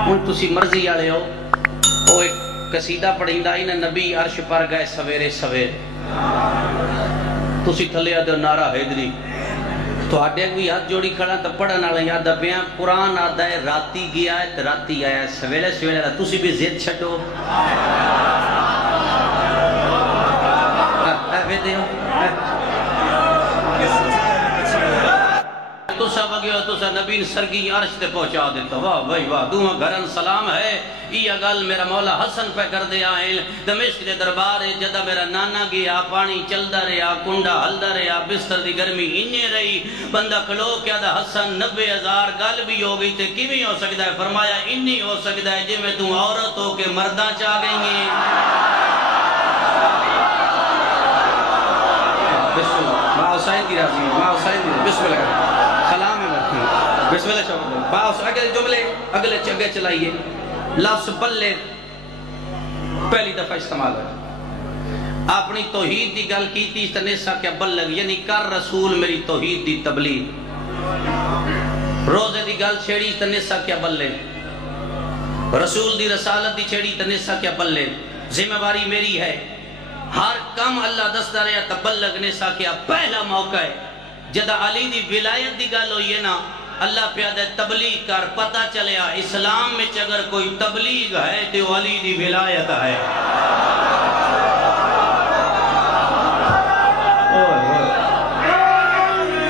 ہن تسی مرضی والے ہو او ایک قصیدہ پڑھیندا ہی نہ نبی عرش پر گئے سویرے سویرے تسی تھلے آدھو نعرہ حیدری تو آڈے بھی ہاتھ جوڑی کھڑا تو پڑھن والا یاد پیا قرآن آدھا ہے راتی گیا ہے تو راتی آیا ہے سویرے سویرے تسی بھی ضد چھڈو تسا وگیو تسا نبی سرگی عرش تے پہنچا دیتا واہ بھائی واہ دوہاں گھرن سلام ہے یہ گل میرا مولا حسن پہ کر دے آئیں دمشق دے دربار جدہ میرا نانا گیا پانی چلدا رہا کنڈا ہلدا رہا بستر دی گرمی انجے رہی بندہ کھلو کیا دا حسن 90,000 گل بھی ہو گئی تے کیویں ہو سکتا ہے فرمایا انی ہو سکتا ہے جے میں تو عورت ہو کے مرداں چاہ گئی ہیں بسم اللہ ماں حسین کی راضی ماں حسین کی بسم اللہ سلام ہے بسم اللہ شاہ باس اگلے جملے اگلے چگے چلائیے لفظ بلے پہلی دفعہ استعمال ہے اپنی توحید دی گل کیتی تنیسا کیا بلغ یعنی کر رسول میری توحید دی تبلیغ روزے دی گل چھیڑی تنیسا کیا بلغ رسول دی رسالت دی چھیڑی تنیسا کیا بلغ ذمہ واری میری ہے ہر کم اللہ دستا رہا تبلغ نسا کیا پہلا موقع ہے جدہ علی دی ولایت دی گل ہوئی ہے نا اللہ پیادہ تبلیغ کر پتہ چلیا اسلام میں اگر کوئی تبلیغ ہے تو علی دی ولایت ہے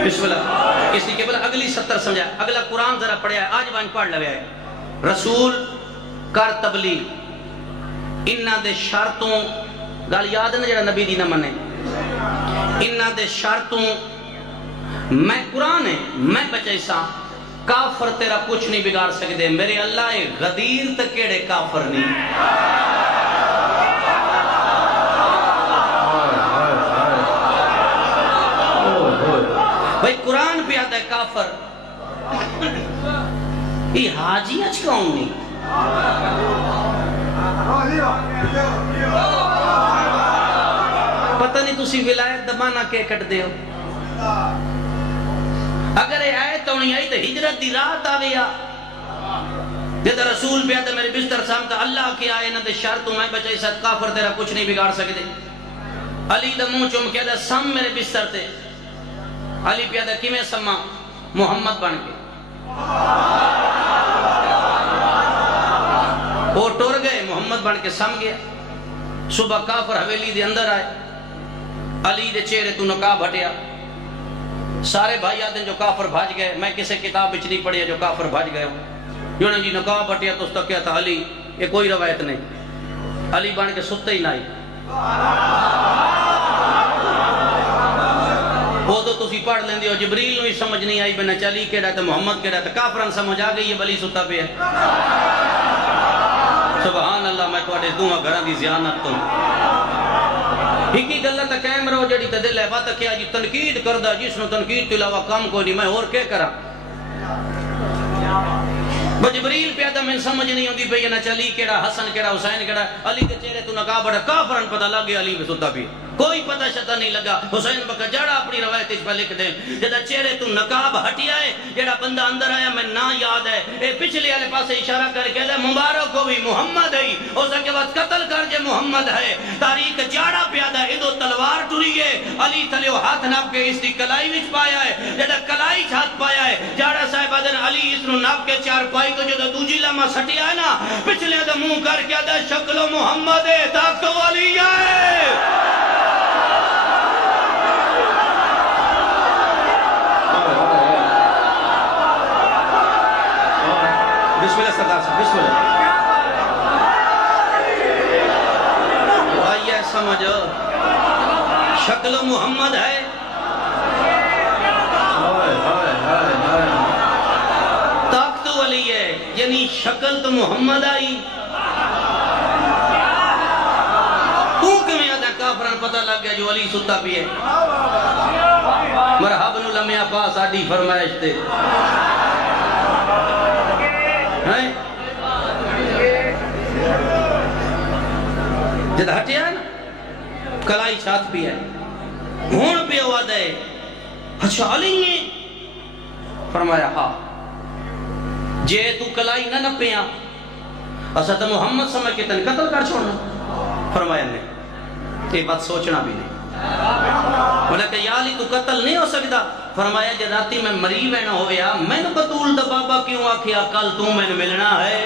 بسم اللہ کسی کے بلا اگلی 70 سمجھا اگلا قرآن ذرا پڑھیا ہے آج وانج پڑھ لوے ہے رسول کر تبلیغ انہ دے شرطوں گل یاد ہے نا جڑا نبی دی نہ منے انہ دے شرطوں میں قرآن ہے میں بچے سا کافر تیرا کچھ نہیں بگاڑ سکتے میرے اللہ غدیر تکیڑے کافر نہیں بھئی قرآن پہ آتا ہے کافر یہ حاجی اچھ کون نہیں پتہ نہیں تسی ولایت دمانا کے کٹ دے ہو اگر یہ آیت ہونی آئی تو ہجرت دی رات آویا جدہ رسول پہ آتا میرے بستر سامتا اللہ کی آئے نہ دے شرطوں میں بچائی ساتھ کافر تیرا کچھ نہیں بگاڑ سکتے علی دا منہ چوم کیا دا سم میرے بستر تے علی پہ آتا کیمیں سما محمد بن کے وہ ٹور گئے محمد بن کے سم گیا صبح کافر حویلی دے اندر آئے علی دے چہرے تو نقاب ہٹیا سارے بھائی آتے ہیں جو کافر بھاج گئے میں کسے کتاب بچ نہیں پڑھی ہے جو کافر بھاج گئے ہو یوں نے جی نقاب ہٹیا تو اس تک کیا تھا علی یہ کوئی روایت نہیں علی بن کے ستے ہی نائی وہ تو تسی پڑھ لیں دیو جبریل نوی سمجھ نہیں آئی بنا چلی کے رہتا محمد کے رہتا کافران سمجھ آ گئی یہ بلی ستا پہ ہے سبحان اللہ میں تو اٹھے دوں گھران دی زیانت تو ہی کی گلہ تا قائم رہو جڑی تا دل ہے بات کیا جی تنقید کردہ جس نے تنقید تو علاوہ کام کو نہیں میں اور کیا کرا جبریل پہ آدم ان سمجھ نہیں ہوندی پہ یہ نہ چلی کیڑا حسن کیڑا حسین کیڑا علی کے چہرے تو نقاب بڑا کافرن پتہ لگ گیا علی پہ ستا بھی کوئی پتہ شتہ نہیں لگا حسین بکا جڑا اپنی روایت اس پر لکھ دیں جدہ چہرے تو نقاب ہٹیا ہے جڑا بندہ اندر آیا میں نہ یاد ہے اے پچھلے والے پاس اشارہ کر کے دے مبارک ہو بھی محمد ہے اس کے بعد قتل کر جے محمد ہے تاریخ جاڑا پیادا ادو تلوار ٹری ہے علی تلیو ہاتھ ناپ کے اس دی کلائی وچ پایا ہے جدہ کلائی ہاتھ پایا ہے جاڑا صاحب آدن علی اس نو ناپ کے چار پائی تو جدہ دوجی لما سٹیا ہے نا پچھلے دے منہ کر کے دے شکل محمد ہے طاقت والی ہے بسم اللہ سردار صاحب بسم اللہ آئیے سمجھو شکل محمد ہے طاقت والی ہے یعنی شکل تو محمد آئی تو میں آدھا کافران پتہ لگ گیا جو علی ستا بھی ہے مرحبن لمحہ پاس آڈی فرمائش دے جد ہٹیا ہے نا کلائی چھات بھی ہے ہون پہ آواد ہے اچھا علی نے فرمایا ہاں جے تو کلائی نہ نپیاں اسا تو محمد سمجھ کے تن قتل کر چھوڑنا. فرمایا نہیں، یہ بات سوچنا بھی نہیں. بولا کہ یا علی تو قتل نہیں ہو سکتا. فرمایا جے راتی میں مری وینا ہویا میں نے بطول دا بابا کیوں آکھیا کل تو میں نے ملنا ہے.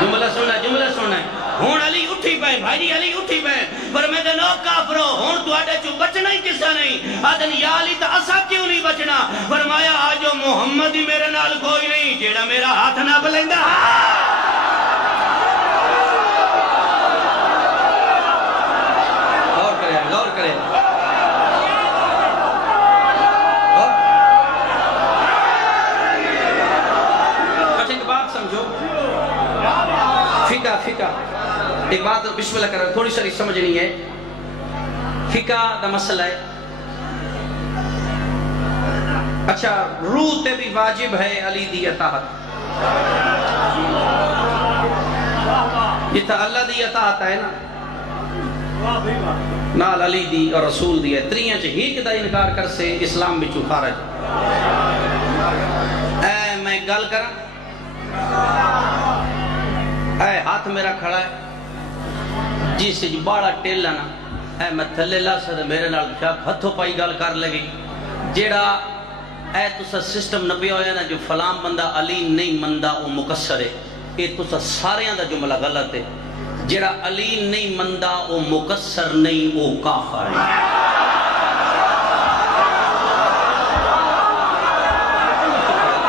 جملہ سننا ہے. ہون علی اٹھی پہ بھائی علی اٹھی پہ پر میں دن او کافرو ہون تو آڈے چو بچنا ہی کسا نہیں. آدن یا علی تا اسا کیوں نہیں بچنا. فرمایا آجو محمد ہی میرے نال کوئی نہیں جیڑا میرا ہاتھ نہ بلندہ. غور کرے. اچھا ایک بات سمجھو، فقہ ایک بات بسم اللہ کر تھوڑی ساری سمجھ نہیں ہے. فقہ دا مسئلہ ہے. اچھا روح تے بھی واجب ہے علی دی اطاعت. یہ تا اللہ دی اطاعت ہے نا، نال علی دی اور رسول دی ہے. تریاں چھ ہیک دا انکار کر سے اسلام بچو خارج. اے میں گل کرا، اے ہاتھ میرا کھڑا ہے جی سے جو باڑا ٹیل لانا اے میں تھلے لا سا میرے نال شاک ہتھوں پائی گل کر لگی. جیڑا اے تسا سسٹم نبی ہویا نا جو فلام بندہ علی نہیں مندہ او مقصر ہے، یہ تسا ساریاں دا جملہ غلط ہے. جیڑا علی نہیں مندہ او مقصر نہیں او کافر ہے.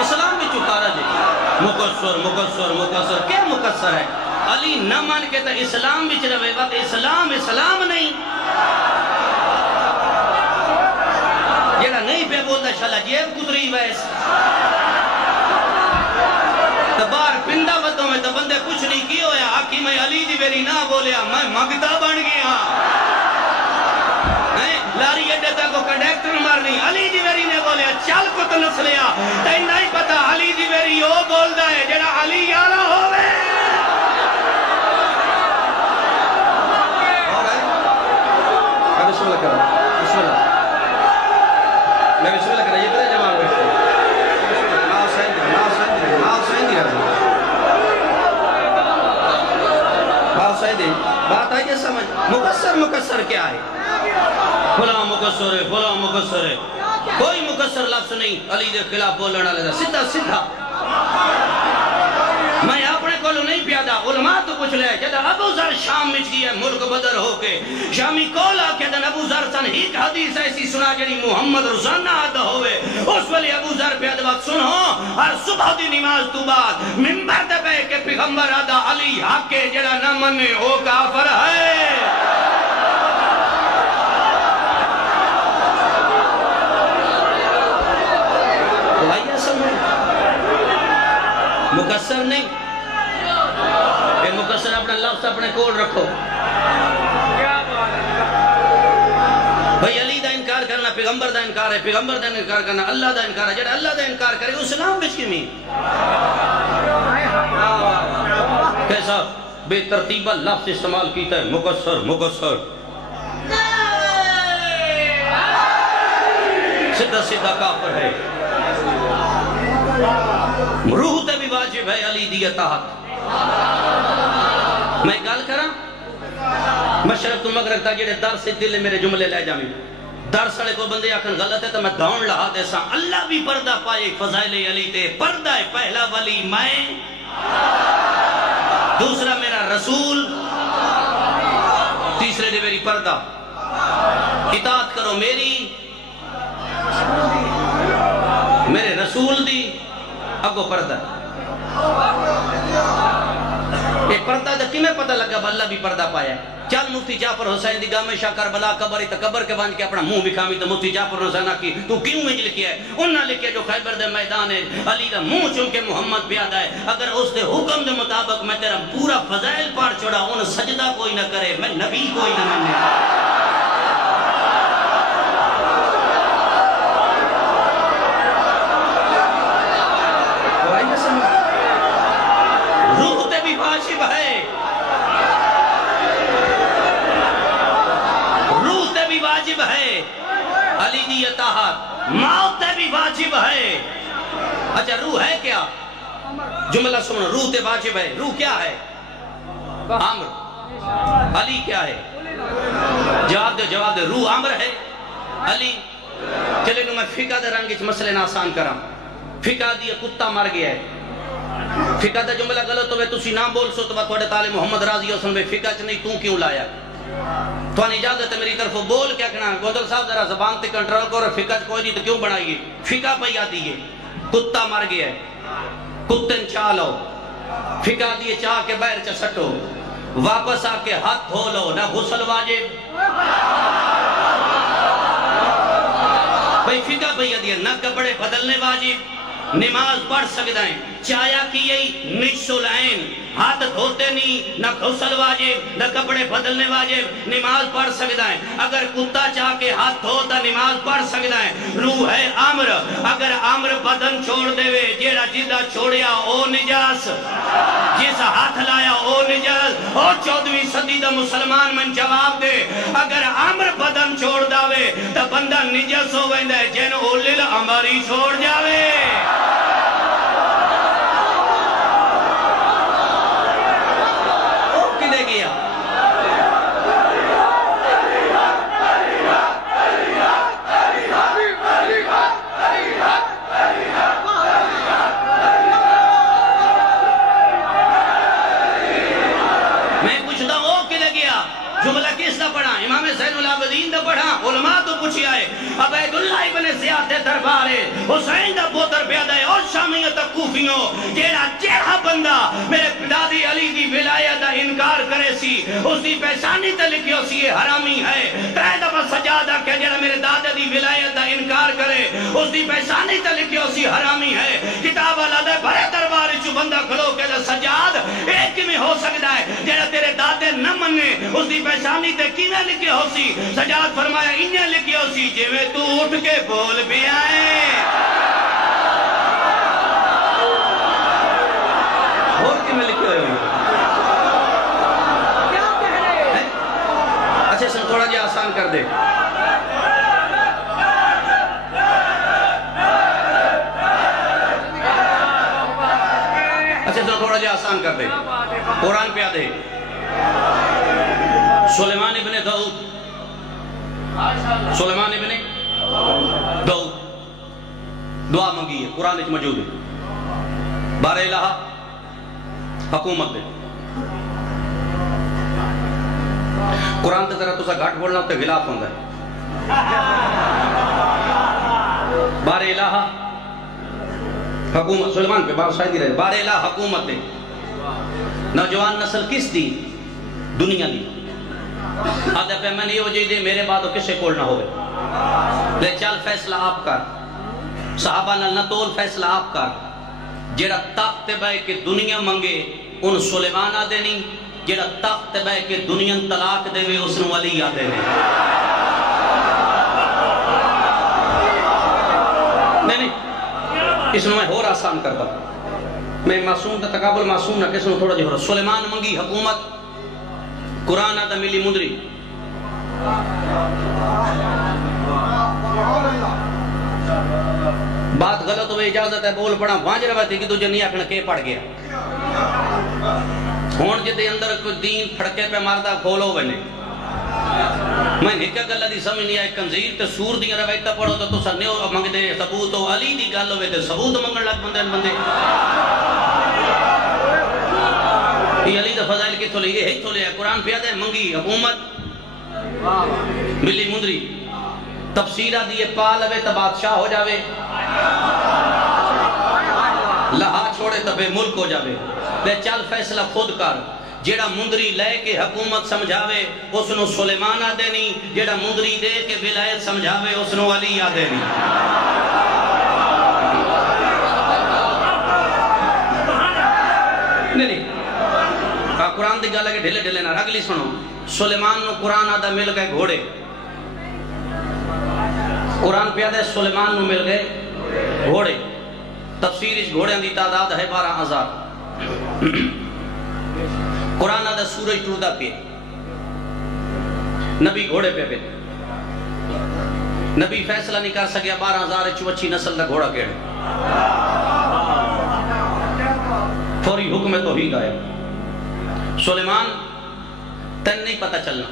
اسلام بھی چکارا جی مقصر کیا مقصر ہے. علی نہ مان کے تا اسلام بھی چلوے وقت اسلام نہیں. جیڑا نہیں پہ بولتا شالا جیب کتری ویس تبار پندہ ودوں میں تو بندے کچھ نہیں کی ہویا. آکی میں علی دی بیری نہ بولیا میں مگتا بن گیا. لاری اڈے تک کو کنڈیکٹر مارنی علی دی بیری نے بولیا چل کو تو نسلیا. تین نہیں پتا علی دی بیری وہ بولدا ہے جڑا علی یارا ہوئے. بسم اللہ کرو بسم اللہ. میں بسم اللہ کرو یہ بڑے جمال بیٹھتے ہیں. بات آئی سمجھ. مقصر کیا ہے؟ فلاں مقصر ہے. کوئی مقصر لفظ نہیں علی دے خلاف بولنا لگا. سدھا میں اپنے کولو نہیں پیادا. علماء تو پوچھ لے جدا ابو ذر شام مچ گیا ملک بدر ہو کے شامی کولا کہ دن ابو ذر سن ہی حدیث ایسی سنا جنی محمد روزانہ آدھا ہوئے. اس ولی ابو ذر پیاد وقت سنو ہر صبح دی نماز تو بعد منبر دے بے کے پیغمبر آدھا علی حق کے جڑا نہ منے او کافر ہے. مقصر نہیں کہ مقصر اپنا لفظ اپنے کول رکھو. بھئی علی دا انکار کرنا پیغمبر دا انکار ہے. پیغمبر دا انکار کرنا اللہ دا انکار ہے. جڑا اللہ دا انکار کرے اسلام بچ کی میں کیسا بے ترتیبہ لفظ استعمال کیتا ہے. مقصر سیدھا کافر ہے. روح تے بھی واجب ہے علی دی اطاعت. میں گل کراں مشرق تو مغرب تا جڑے در سے دل میرے جملے لے جاویں. در سڑے کو بندے آکھن غلط ہے تو میں داؤن لہا دے سا. اللہ بھی پردہ پائے فضائل علی تے. پردہ ہے پہلا ولی میں، دوسرا میرا رسول، تیسرے دے میری پردہ. اطاعت کرو میری، میرے رسول دی، اگو پردہ. یہ پردہ دا کی میں پتہ لگا اللہ بھی پردہ پایا. چل مفتی جعفر حسین دی گامِ شاہ کربلا قبری تا قبر کے بانج کے اپنا منہ بکھامی تو مفتی جعفر حسین کی تو کیوں میں لکھیا ہے؟ انہاں لکھیا جو خیبر دے میدان ہے علی دا منہ چون کے محمد پیادا ہے. اگر اس دے حکم دے مطابق میں تیرا پورا فضائل پاڑ چھوڑا ان سجدہ کوئی نہ کرے میں نبی کوئی نہ ماننے. روح تے بھی واجب ہے، روح تے بھی واجب ہے علی دی اطاعت. موت تے بھی واجب ہے اچھا روح ہے کیا؟ جملہ سنو، روح تے واجب ہے. روح کیا ہے؟ امر. علی کیا ہے؟ جواب دے. روح امر ہے، علی. چلے نو میں فقہ دے رنگ مسئلے نہ آسان کرا. فقہ دی کتا مر گیا ہے. فقہ دا جملہ غلط ہوئے تسی نہ بول سو تو تھوڑے طالب محمد راضی حسن بے فقہ چ نہیں تو کیوں لایا؟ تو اجازت ہے میری طرف بول کیا کہنا؟ گوندل صاحب ذرا زبان تے کنٹرول کرو. فقہ کوئی نہیں تو کیوں بنائیے؟ فقہ پہ آتی ہے کتا مر گیا ہے، کتن چاہ لو، فقہ دیے چاہ کے باہر چا سٹو، واپس آ کے ہاتھ دھو لو. نہ غسل واجب بھئی فقہ پہ آتی ہے، نہ کپڑے بدلنے واجب، نماز پڑھ سکتا ہے. چایا کی نصف العین، ہاتھ دھوتے نہیں، نہ غسل واجب نہ کپڑے بدلنے واجب، نماز پڑھ سکتا ہے. اگر کتا چاہ کے ہاتھ دھوتا نماز پڑھ سکتا ہے. روح ہے امر. اگر امر بدن چھوڑ دے وے، جیڑا جدہ چھوڑیا او نجاس، جس ہاتھ لایا او نجاس. او 14ویں صدی دا مسلمان من جواب دے، اگر امر بدن چھوڑ داوے تا بندہ نجاس ہو ویندہ ہے، جن اولیل امری چھوڑ جاوے. جملہ کس دا پڑھا؟ امام زین العابدین دا پڑھا. علماء تو پوچھی آئے عبید اللہ ابن زیاد دے دربارے حسین دا پوتر پیدا ہے اور شامیت کوفیوں. جیڑا بندہ میرے دادی علی دی ولایت دا انکار کرے سی، اس دی پیشانی تے لکھیو سی یہ حرامی ہے. ترے دفعہ سجادہ کہ جیڑا میرے دادی دی ولایت دا انکار کرے، اس دی پیشانی تے لکھیو سی حرامی ہے. کتاب اللہ دے بڑے دربار چو بندہ کھلو کہ سجاد ایک میں ہو سکتا ہے جیڑا تیرے دادے نہ منے، اس دی پیشانی تے کیویں لکھی ہو سی؟ سجاد فرمایا انہیں لکھی ہو سی جویں تو اٹھ کے بول بھی آئے. اور کیویں لکھی ہوئے ہوں؟ اچھا سن تھوڑا جا آسان کر دے. اچھا سن تھوڑا جا آسان کر دے. قرآن پہ آدھے سلیمان ابن داؤد، سلیمان ابن داؤد دعا منگی ہے، قرآن اچھ موجود ہے. بار الہ حکومت دے. قرآن تے ذرا تسا گھٹ بولنا ہوتے غلاف ہوندہ ہے. بار الہ حکومت، سلیمان پہ بار شاید ہی رہے. بار الہ حکومت دے. نوجوان نسل کس دی؟ دنیا دی. آدھے پہ میں نہیں ہو جائے دے میرے بعد کسے کول نہ ہوئے. لے چل فیصلہ آپ کر. صحابہ نہ تول فیصلہ آپ کر. جیڑا طاقت بے کہ دنیا منگے ان سلیمان آدھے نہیں، جیڑا طاقت بے کہ دنیا طلاق دے وے اس نے ولی آدھے نہیں. نہیں اس نے میں اور آسان کرتا. میں معصوم تا تقابل معصوم نہ کس نے تھوڑا جی ہو رہا. سلیمان منگی حکومت، قرآن آدھا ملی مندری. بات غلط ہوئے اجازت ہے بول پڑا وانج روایتی کہ تو جنہی آکھنا کے پڑ گیا. ہون جتے اندر کوئی دین پھڑکے پہ ماردہ کھولو بنے. میں نکہ گلہ دی سمجھ نہیں آئے کنزیر تے سور دی روایتہ پڑھو تو سر نیو منگ دے ثبوت ہو. علی دی گل ہوئے تے ثبوت منگن لگ بندے. یہ علی دا فضائل کی تو لے یہ ہی تو لے. قرآن پہ آدھے منگی حکومت ملی مندری. تفسیرہ دیئے پالوے تا بادشاہ ہو جاوے، لہا چھوڑے تا بے ملک ہو جاوے. لے چل فیصلہ خود کر. جیڑا مندری لے کے حکومت سمجھاوے اس نو سلیمان آدھے نہیں، جیڑا مندری دے کے ولایت سمجھاوے اس نو علی آدھے نہیں. نہیں قرآن دی گالہ کے ڈھلے ڈھلے نہ. اگلی سنو. سلیمان نو قرآن آدھا مل گئے گھوڑے. قرآن پہ آدھے سلیمان نو مل گئے گھوڑے. تفسیر اس گھوڑے دی تعداد ہے 12,000. قرآن آدھا سورج ٹوٹا پہ نبی گھوڑے پہ پہ نبی فیصلہ نہیں کر سکیا 12,000 اچھی نسل دا گھوڑا کیڑے. فوری حکم ہے توحید آیا سلیمان تن نہیں پتہ چلنا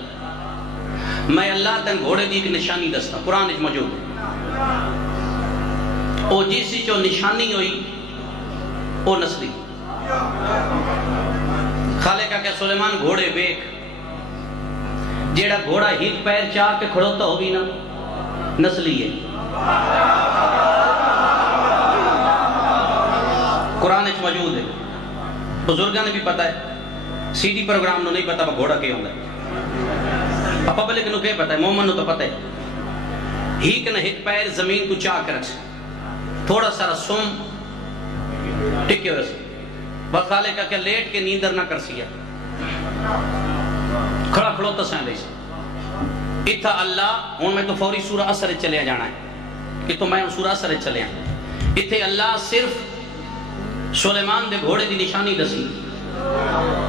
میں اللہ تن گھوڑے دی ایک نشانی دستا قرآن اچ موجود او جیسی جو نشانی ہوئی او نسلی خالقہ کہ سلیمان گھوڑے بیک جیڑا گھوڑا ہیک پیر چاہ کے کھڑوتا ہو بھی نا نسلی ہے قرآن اچ موجود ہے بزرگاں نے بھی پتا ہے سی ڈی پروگرام نو نہیں پتا گھوڑا کیا ہوتا ہے اپا بلے کنو کیا پتا ہے مومن نو تو پتا ہے ہیک نہ ہیک پیر زمین کو چاہ کے رکھ تھوڑا سارا سم ٹکے ہوئے سے بس خالقہ کہ لیٹ کے نیندر نہ کر سیا کھڑا کھڑوتا سائن لئی سے اتھا اللہ ہون میں تو فوری سورہ اثر چلے جانا ہے کہ تو میں سورہ اثر چلے ہیں اتھے اللہ صرف سلیمان دے گھوڑے دی نشانی دسی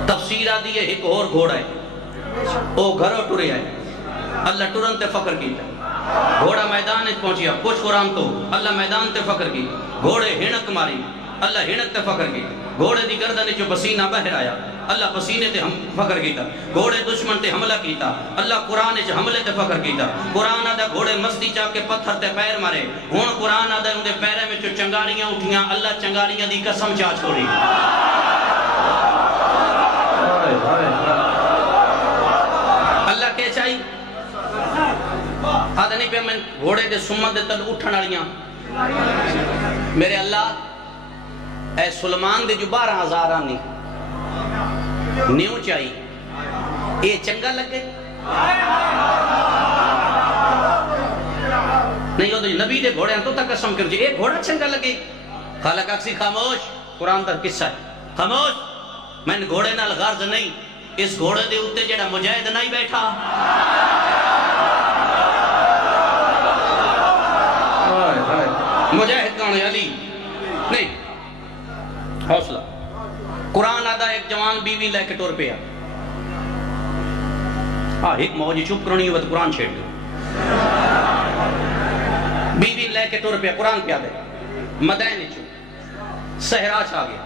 تفسیر آدھی ہے ایک اور گھوڑا ہے او گھروں ٹرے آئے اللہ ٹرن تے فکر کیتا گھوڑا میدان اچ پہنچیا کچھ قرآن تو اللہ میدان تے فکر کی گھوڑے ہنک ماری اللہ ہنک تے فکر کی گھوڑے دی گردن چو پسینہ باہر آیا اللہ پسینے تے ہم فکر کیتا گھوڑے دشمن تے حملہ کیتا اللہ قرآن چ حملے تے فکر کیتا قرآن آدھا گھوڑے مستی چاہ کے پتھر تے پیر مارے ہون قرآن آدھا اندے پیرے میں چو چنگاریاں اٹھیاں اللہ چنگاریاں دی قسم چاہ چھوڑی اللہ کہے چاہی آدھا نہیں پہ میں گھوڑے دے سمت دے تل اٹھن آڑیاں میرے اللہ اے سلمان دے جو 12,000 آنی نیو چاہی یہ چنگا لگے نہیں ہو تو نبی دے گھوڑے ہیں تو تک قسم کر جی ایک گھوڑا چنگا لگے خالق اکسی خاموش قرآن در قصہ ہے خاموش میں گھوڑے نال غرض نہیں اس گھوڑے دے اتے جڑا مجاہد نہیں بیٹھا مجاہد کون ہے علی نہیں حوصلہ قرآن آدھا ایک جوان بیوی لے کے ٹور پہ ایک موجی چپ کرنی ہوئے تو قرآن چھیڑ دے بیوی لے کے ٹور پہ قرآن پہ آدھے مدینہ چو صحرا چھا گیا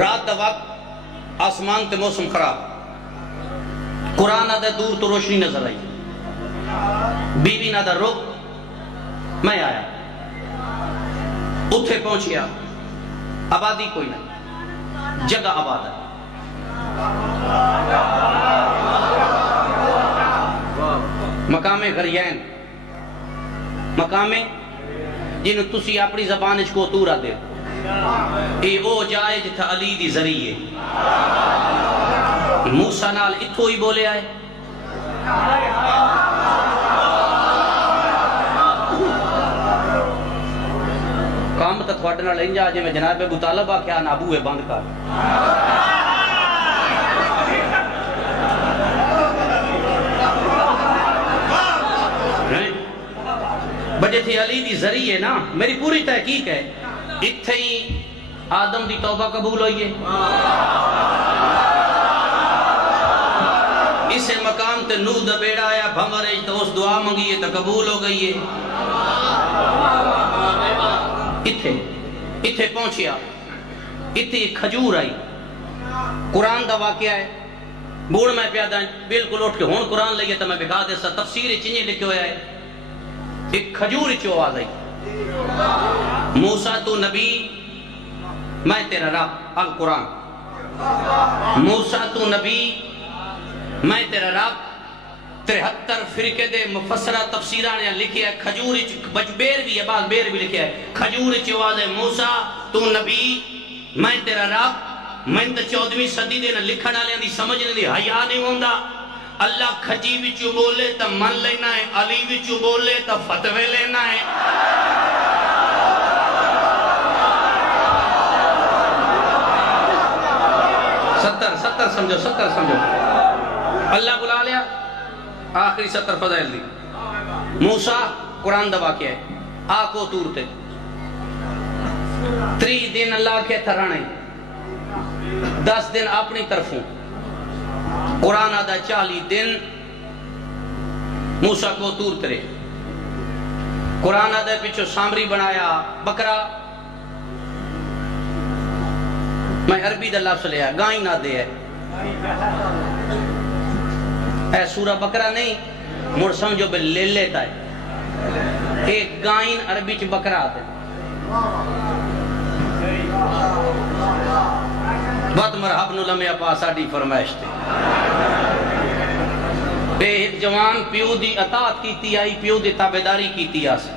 رات دا وقت آسمان تے موسم خراب قرآن آدھا دور تو روشنی نظر آئی بیوی نہ آدھا رک میں آیا اتھے پہنچیا آبادی کوئی نہیں جگہ آباد ہے مقام غریین مقام جن تسی اپنی زبان اس کو تورا دے اے وہ جائے جتھا علی دی ذریعے موسیٰ نال اتھو ہی بولے آئے کام تک تھوڑنا لیں جا جے میں جناب ابو طالب کیا نابو ہے بند کر بجے تھی علی دی ذریعے نا میری پوری تحقیق ہے اتھے ہی آدم دی توبہ قبول ہوئیے اسے مقام تے نوح دا بیڑا آیا بھمرے تو اس دعا منگیے تو قبول ہو گئی ہے اتھے پہنچیا اتھے کھجور آئی قرآن دا واقعہ ہے بوڑ میں پیادا بالکل اٹھ کے ہون قرآن لئیے تو میں بکھا دے سا تفسیر چنجے لکھے ہویا ہے ایک کھجور چو آواز آئی موسیٰ تو نبی میں تیرا رب القرآن موسیٰ تو نبی میں تیرا رب 73 فرقے دے مفسرہ تفسیرہ نے لکھیا ہے کھجور بچ بیر بھی ہے بعض بیر بھی لکھیا ہے کھجور چواز ہے موسیٰ تو نبی میں تیرا رب میں تا 14ویں صدی دے نہ لکھنا لیں دی سمجھنے دی حیاء نہیں ہوندہ اللہ کھجی وچو بولے تا من لینا ہے علی وچو بولے تا فتوے لینا ہے ستر سمجھو اللہ بلا لیا آخری 70 فضائل دی موسیٰ قرآن دبا کیا ہے آکو تورتے 3 دن اللہ کے تھرانے 10 دن اپنی طرفوں قرآن آدھا 40 دن موسیٰ کو تورتے رہے قرآن آدھا پیچھو سامری بنایا بکرا میں عربی دا لفظ لیا گائیں نہ دے ہے اے سورہ بکرا نہیں مڑ سمجھو بے لے لیتا ہے ایک گائیں عربی چ بکرا آتے بات مرحب نلمے اپا ساڑی فرمائش تھی ایک جوان پیو دی اطاعت کیتی آئی پیو دی تابداری کیتی آس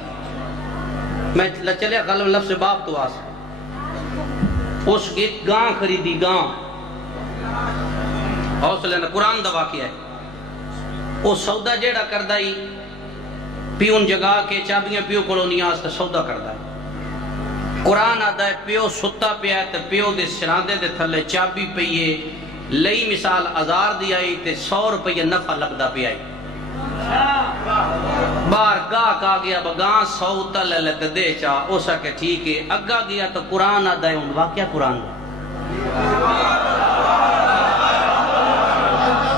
میں چلے غلم لفظ باپ تو آس اس ایک گاں خریدی گاں حوصلہ نے قرآن دوا کیا ہے وہ سودا جیڑا کردائی پیون جگا کے چابیاں پیو کلونی آستا سودا کردائی قرآن آدھا ہے پیو ستا پیا ہے تے پیو دے شرادے دے تھلے چابی پیے لئی مثال 1000 دی آئی تے 100 روپیہ نفع لگدا پی آئی بار گاہ کا گیا بگاں 100 تلے لیتے دے چاہ او سکے ٹھیک ہے اگا گیا تو قرآن آدھا ہے ان واقعہ قرآن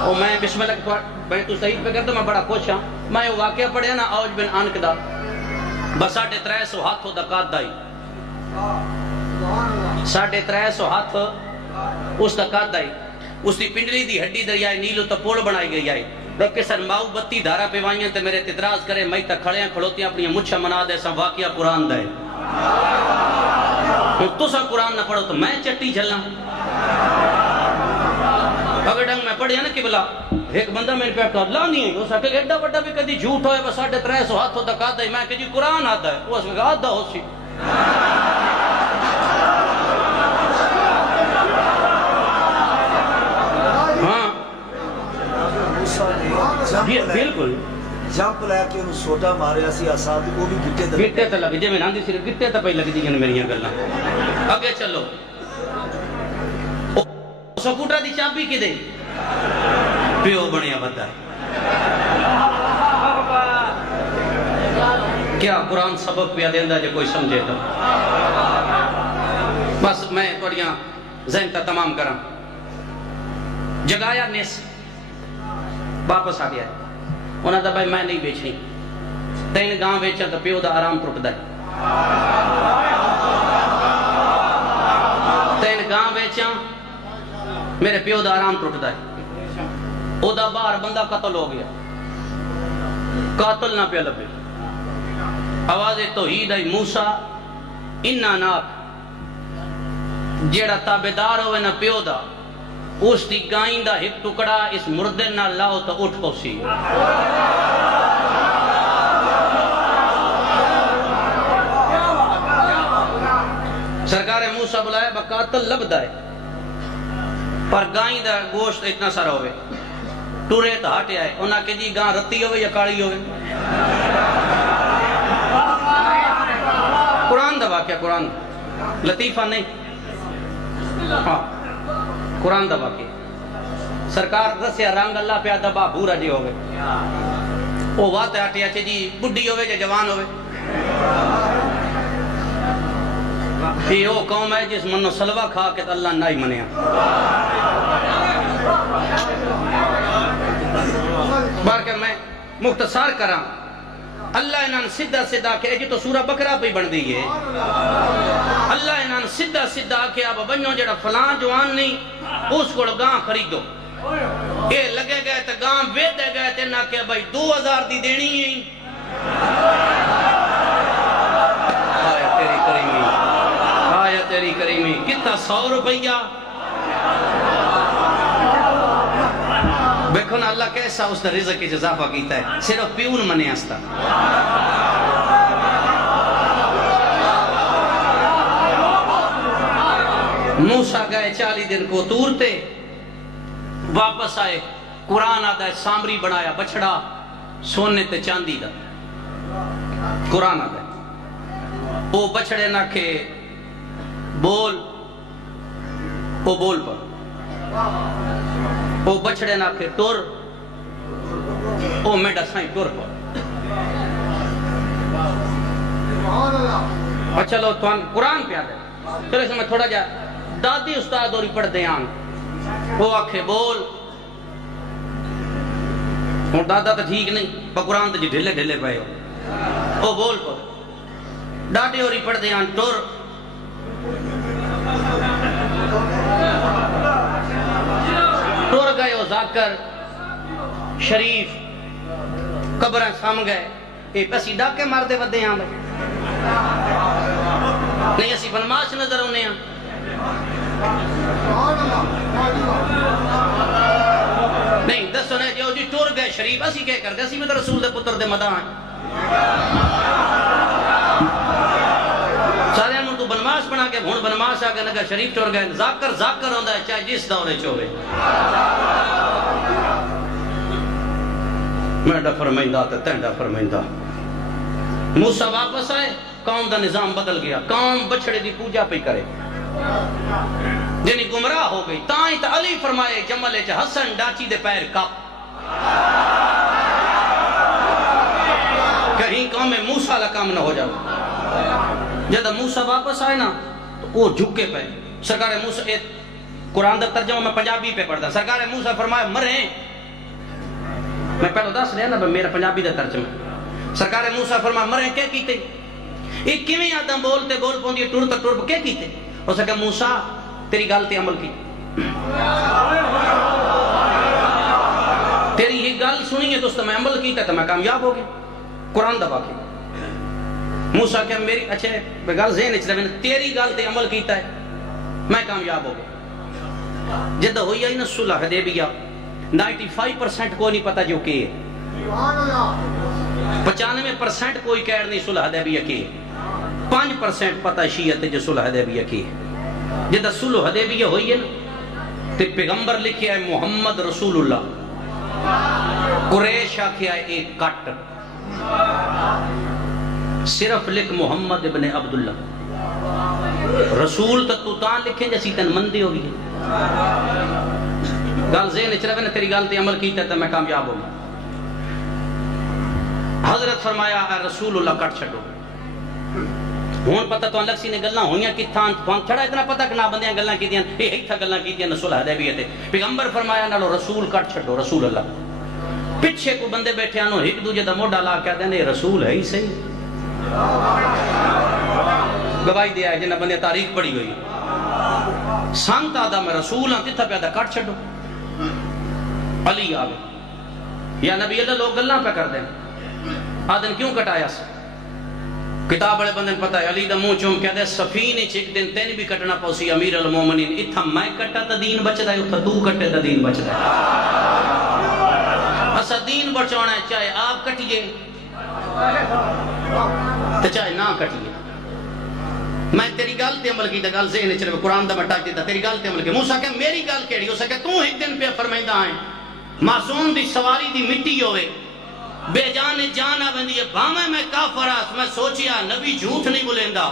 او میں بسم اللہ میں تو صحیح پہ کرتا میں بڑا خوش ہاں میں واقعہ پڑھیا نا اوج بن انک دا بس 350 ہاتھوں دا قاد دائی 350 ہاتھ اس دا قاد دائی اس دی پنڈلی دی ہڈی دریائے نیلو تا پوڑ بنائی گئی آئی رکھے سر ماؤ بتی دھارا پہ وائیاں تے میرے اتدراز کرے میں تا کھڑیاں کھڑوتیاں اپنی مچھا منا دے سا واقعہ قرآن دائے تو سا قرآن نہ پڑھو تو میں چٹی جھلنا اگر ڈنگ میں پڑھیا نا قبلہ ایک بندہ میرے پہ کہا اللہ نہیں ہے وہ سکے ایڈا بڑا بھی کدی جھوٹ ہوئے بس 350 ہاتھوں تک آدھا ہے میں کہ جی قرآن آدھا ہے وہ اس میں آدھا ہو سی ہاں بالکل جمپ لے کے انہوں سوٹا مارے اسی آساد وہ بھی گٹے تا لگ جے میں ناندی صرف گٹے تا پہی لگ دی گن میریاں گلنا اگے چلو سکوٹر دی چابی کی دے پیو بنیا بدا ہے کیا قرآن سبب پیا دیندہ جو کوئی سمجھے تو بس میں توڑیاں ذہن تا تمام کرا جگایا نیس واپس آ گیا انہاں دا بھائی میں نہیں بیچنی تین گاں بیچا تو پیو دا آرام ٹرک دا تین گاں بیچا میرے پیو دا آرام ٹرک دا او دا باہر بندہ قتل ہو گیا قاتل نہ پیا لبے آواز توحید ہے موسیٰ انہا ناک جیڑا تابدار ہوئے نہ پیو دا اس دی گائیں دا ایک ٹکڑا اس مردے نہ لاؤ تو اٹھ کو سی سرکار موسیٰ بلائے بقاتل لب دائے پر گائیں دا گوشت اتنا سارا ہوئے ٹورے تا ہٹے آئے انہاں کہ جی گاں رتی ہوئے یا کاڑی ہوئے قرآن دا واقعہ قرآن لطیفہ نہیں ہاں قرآن دا واقعہ سرکار رسیا رنگ اللہ پہ دبا بھورا جی ہوئے وہ بات ہٹے آچے جی بڑھی ہوئے یا جوان ہوئے یہ وہ قوم ہے جس منو سلوہ کھا کے اللہ نہ ہی منیا بارکہ میں مختصار کرا اللہ انہاں سدھا سدھا کے جی تو سورہ بکرا پہ بن دی ہے اللہ انہاں سدھا سدھا کے اب بنیوں جڑا فلان جوان نہیں اس کو گاں خریدو اے لگے گئے تو گاں ویدے گئے تے نہ کہ بھائی 2000 دی دینی ہے آیا تیری کریمی آیا تیری کریمی کتا 100 روپیہ بیکھو نا اللہ کیسا اس نے رزق کی اضافہ کیتا ہے صرف پیون منے آستا موسیٰ گئے 40 دن کو تورتے واپس آئے قرآن آدھا ہے سامری بنایا بچڑا سونے تے چاندی دا قرآن آدھا ہے وہ بچڑے نہ کہ بول وہ بول پر وہ بچڑے نہ کہ ٹور وہ میڈا سائیں ٹور پر اور چلو قرآن پہ آدھے چلو اس میں تھوڑا جا دادی استاد اور پڑھ دے آن وہ آکھے بول اور دادا تو ٹھیک نہیں پر قرآن تو جی ڈھلے ڈھلے پہ ہو وہ بول پر ڈاٹی اور پڑھ دے آن ٹور بکر شریف قبریں سام گئے اے اسی ڈاکے مار دے ودے ہاں بھائی نہیں اسی بنماش نظر ہونے ہاں نہیں دسو نے جو جی ٹور گئے شریف اسی کہہ کر دے اسی میں تو رسول دے پتر دے مداں ہیں سارے انہوں تو بنماش بنا کے ہون بنماش آگے نگا شریف ٹور گئے ذاکر ہوندہ ہے چاہے جس دورے چوے میں ڈا فرمائندہ تا تینڈا فرمائندہ موسیٰ واپس آئے قوم دا نظام بدل گیا قوم بچڑے دی پوجا پہ کرے جنہی گمراہ ہو گئی تائیں تا علی فرمائے جملے چا حسن ڈاچی دے پیر کپ کہیں قوم موسیٰ لکام نہ ہو جاؤ جب موسیٰ واپس آئے نا تو وہ جھکے پہ سرکار موسیٰ قرآن دا ترجمہ میں پنجابی پہ پڑھتا سرکار موسیٰ فرمائے مریں میں پہلو دس رہا نا میرا پنجابی دا ترجمہ سرکار موسیٰ فرمائے مریں کیا کیتے ایک کیویں آدم بولتے بول پوندی ٹورتا ٹورپ کیا کیتے اور سکا موسیٰ تیری گال تے عمل کی تیری یہ گال سنی ہے تو میں عمل کیتا تو میں کامیاب ہو گیا قرآن دا باقی موسیٰ کیا میری اچھے گال ذہن اچھتا میں تیری گال تے عمل کیتا ہے میں کامیاب ہو گیا جدہ ہوئی آئی نا صلح حدیبیہ 95% کو نہیں پتا جو کہ 95% کوئی کہہ نہیں صلح حدیبیہ کی 5% پتا شیعت جو صلح حدیبیہ کی جدہ صلح حدیبیہ ہوئی ہے نا تو پیغمبر لکھیا ہے محمد رسول اللہ قریش آکھیا ہے ایک کٹ صرف لکھ محمد ابن عبداللہ رسول تو تان لکھیں جیسی تن مندی ہوگی گال ذہن چلے نا تیری گال تے عمل کیتا ہے تو میں کامیاب ہوں حضرت فرمایا اے رسول اللہ کٹ چھڑو ہون پتہ تو اللہ سی نے گلنا ہوئیاں کتھان تو چھڑا اتنا پتہ کہ نا بندیاں گلنا کی دیاں اے ہی تھا گلنا کی دیاں صلح حدیبیہ تے پیغمبر فرمایا نالو رسول کٹ چھڑو رسول اللہ پچھے کو بندے بیٹھے آنو ایک دوجہ دا موڈا لا کہہ دینے رسول ہے ہی صحیح گواہی دیا ہے جنہ بندے تاریخ پڑی ہوئی سانتا دا میں رسول ہاں تتھا پیدا کٹ چھڑو علی آگے یا نبی اللہ لوگ گلنا پہ کر دیں آدن کیوں کٹایا سا کتاب بڑے بندن پتہ ہے علی دا منہ چوم کہہ دے سفینے چک دن تین بھی کٹنا پوسی امیر المومنین اتھا میں کٹا تا دین بچتا ہے اتھا تو کٹے تا دین بچتا ہے اسا دین بچونا ہے چاہے آپ کٹیے تو چاہے نہ کٹیے میں تیری گال تے عمل کی تا گال ذہن چلے قرآن دا مٹاک دیتا تیری گال تے عمل کی موسیٰ کہ میری گال کیڑی ہو سکے تو ایک دن پہ فرمائندہ آئیں معصوم دی سواری دی مٹی ہوئے بے جان جانا بندی ہے بھامے میں کافر آس میں سوچیا نبی جھوٹ نہیں بلیندہ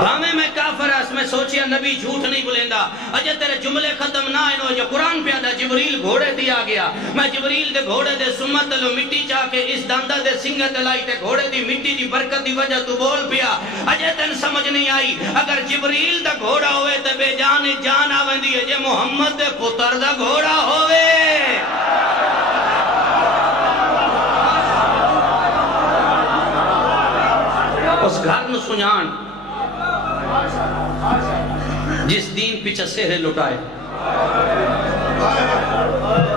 بھامے میں کافر آس میں سوچیا نبی جھوٹ نہیں بلیندہ اجھے تیرے جملے ختم نہ آئینو جو قرآن پہ آدھا جبریل گھوڑے دیا گیا میں جبریل دے گھوڑے دے سمت لو مٹی چاہ کے اس داندہ دے سنگت لائی تے گھوڑے دی مٹی دی برکت دی وجہ تو بول پیا اجھے تن سمجھ نہیں آئی اگر جبریل دا گھوڑا ہوئے تے بے جان جان آوندی ہے جے محمد دے پتر دا گھوڑا ہوئے اس گھر نو سنیان جس دین پیچھے سہرے لٹائے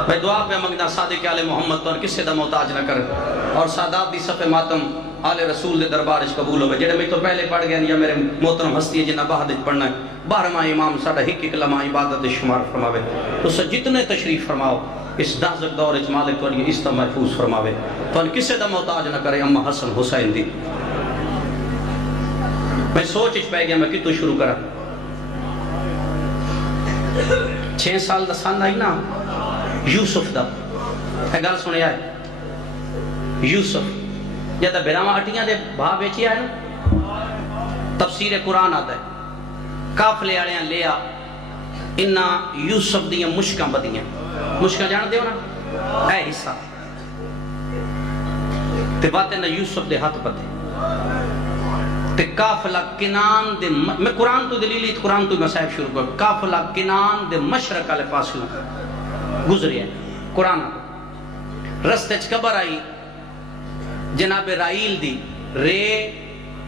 میں دعا پہ مگنا صادق آل محمد تو کسے دا محتاج نہ کر اور سادات دی صفحہ ماتم آل رسول دے دربارش قبول ہوئے جڑے میں تو پہلے پڑھ گئے یا میرے محترم ہستی ہے جنہ بہادت پڑھنا ہے 12واں امام ساڑھا ہک کلمہ عبادت شمار فرماوے تو سے جتنے تشریف فرماؤ اس دازک دور اچ مالک تو یہ اس طرح محفوظ فرماوے تو ان کسے دا محتاج نہ کرے اما حسن حسین دی میں سوچ اچ پہ گیا میں کتو شروع کرا 6 سال دا سان آئی نا یوسف دا ہے گل سنے آئے یوسف جدہ بیراما اٹیاں دے بھا بیچی آئے نا تفسیر قرآن آتا ہے کافلے آڑیاں لیا انہا یوسف دیاں مشکاں بدیاں مشکاں جان دے ہو نا اے حصہ تے باتیں نا یوسف دے ہاتھ بدے تے کافلہ کنان دے میں قرآن تو دلیلی قرآن تو مسائب شروع کر کافلہ کنان دے مشرق علی پاسوں گزری ہے قرآن رستے چکبر آئی جناب رائیل دی رے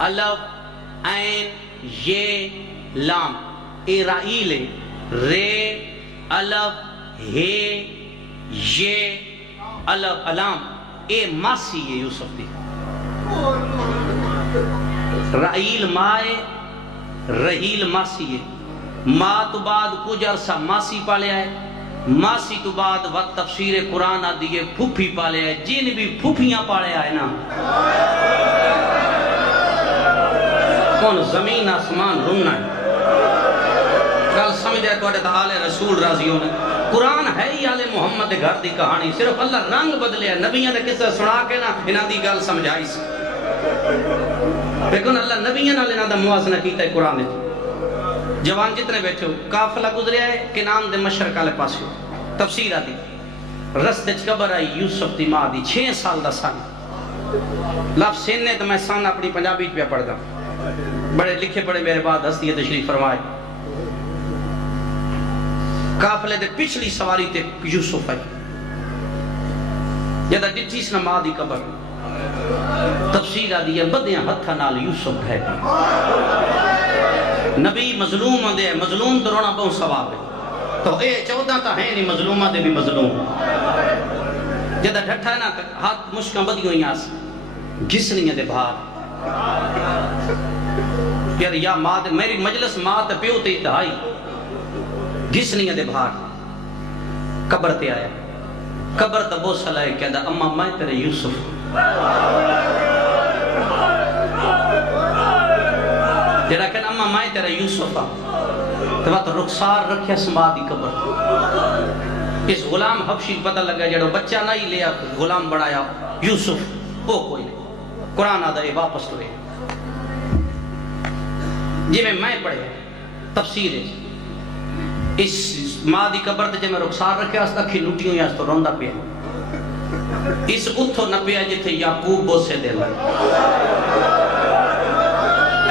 الف عین یہ لام اے رائیل ہے، رے الف ہے یہ الف علام، اے ماسی ہے یوسف دی، رائیل مائے رحیل ماسی ہے، ماں تو بعد کچھ عرصہ ماسی پالے آئے، ماسی تو بعد وقت تفسیر قرآن آدھی ہے پھوپھی پالے آئے، جن بھی پھوپھیاں پالے آئے نا کون زمین آسمان رننا ہے، گل سمجھ ہے تو آل رسول راضی ہونے، قرآن ہے ہی آل محمد گھر دی کہانی، صرف اللہ رنگ بدلے ہے، نبیوں نے قصہ سنا کے نا انہاں دی گل سمجھائی سی، لیکن اللہ نبیوں نے انہاں دا موازنہ کیتا ہے قرآن نے۔ جوان جتنے بیٹھے ہو قافلہ گزرے آئے کنان دے مشرق والے پاس ہو، تفسیر آدھی رستے قبر آئی یوسف دی ماں دی 6 سال دا سن، لفظ سینے تو میں سن اپنی پنجابی پہ پڑھ دا، بڑے لکھے پڑے میرے بعد ہستی تشریف فرمائے، قافلے دے پچھلی سواری تے یوسف آئی، جدہ ڈٹھی سنا ماں دی قبر، تفسیر آدھی ہے بدیاں ہتھا نال یوسف ہے، نبی مظلوم دے مظلوم تو رونا بہت ثواب ہے، تو اے 14 تا ہے نہیں مظلومہ دے بھی مظلوم، جدہ ڈھٹھا ہے نا ہاتھ مشکاں بدی ہوئی آس گھسنیاں دے بھار، یار یا ماں دے میری مجلس ماں تے پیو تے اتہائی گھسنیاں دے بھار، قبر تے آیا، قبر تا بہت سلائے کہہ اما میں تیرے یوسف، جڑا کہنا اما میں تیرا یوسف تو وقت رخسار رکھیا سما دی قبر، اس غلام حبشی پتہ لگا جڑا بچہ نہیں لیا غلام بڑھایا یوسف وہ کوئی نہیں، قرآن آدھا یہ واپس لے جی میں پڑھے تفسیر ہے اس ماں دی قبر تے جے میں رخسار رکھیا اس اکھی لٹی ہوئی اس تو روندہ پیا، اس اتھو نہ پیا جتھے یعقوب بوسے دے لائے،